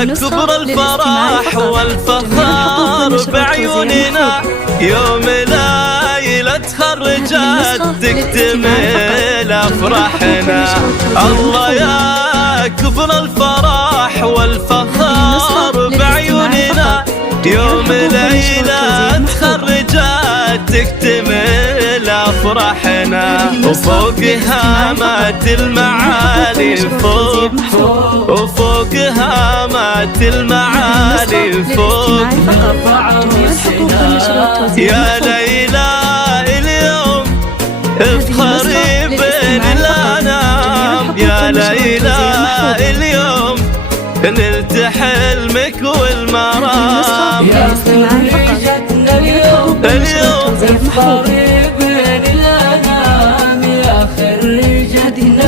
يا كبر الفرح والفخر بعيوننا، يوم ليلة تخرجت تكتمل أفراحنا. الله يا كبر الفرح والفخر بعيوننا، يوم ليلة تخرجت تكتمل أفراحنا. وفوقها مات المعالي فوق، وفوقها مات المعالي فوق. يا ليلى اليوم افخري بين الأنام، يا ليلى اليوم نلت حلمك والمرام. يا خريجتنا اليوم افخري بين الأنام، يا خريجتنا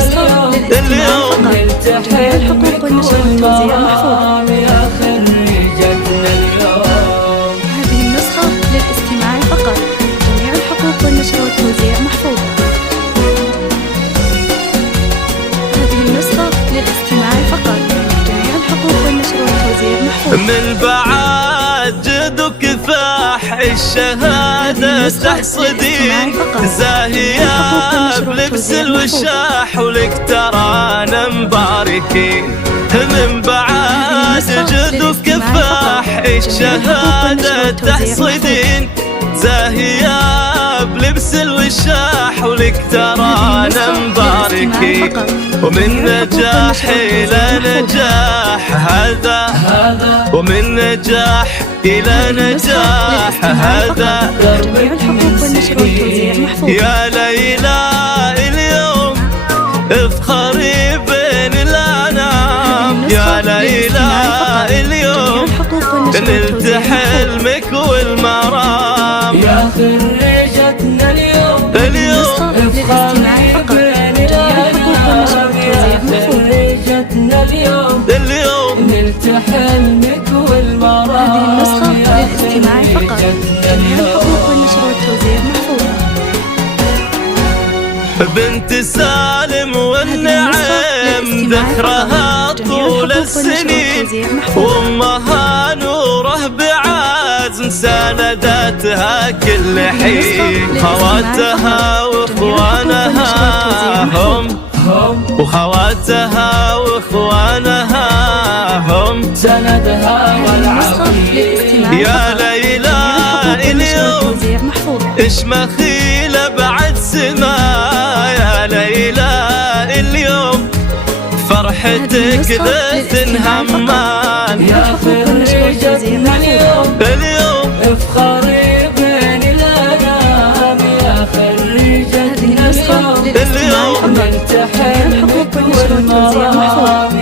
اليوم نلت حلمك والمرام. يا خريجتنا اليوم. هذه النسخة للاستماع فقط، جميع الحقوق والنشر والتوزيع محفوظة. هذه النسخة للاستماع فقط، جميع الحقوق والنشر والتوزيع محفوظة. من بعد جد وكفاح الشهادة تحصدين، زاهية بلبس الوشاح ولك ترانا مباركين. من بعد جد وكفاح الشهادة تحصدين، زاهية بلبس الوشاح ولك ترانا مباركين. ومن نجاح إلى نجاح هذا، ومن نجاح إلى نجاح هذا. يا ليلى اليوم افخري بين الأنام، يا ليلى اليوم نلت حلمك والمرام. يا خريجتنا اليوم افخري بين الأنام، يا خريجتنا اليوم نلت حلمك والمرام. هذه النسخة للاستماع فقط، جميع الحقوق والنشر والتوزيع محفوظة. بنت سالم والنعم ذكرها طول السنين، وامها نوره بعزم ساندتها كل حين. خواتها واخوانها هم، وخواتها واخوانها هم سندها والعظيم. يا ليلى اليوم اش مخيلة بعد سما، يا ليلى اليوم فرحتك ذات همان. يا خريجتنا اليوم افخري بين الأنام، يا خريجتنا اليوم نلت حلمك والمرام.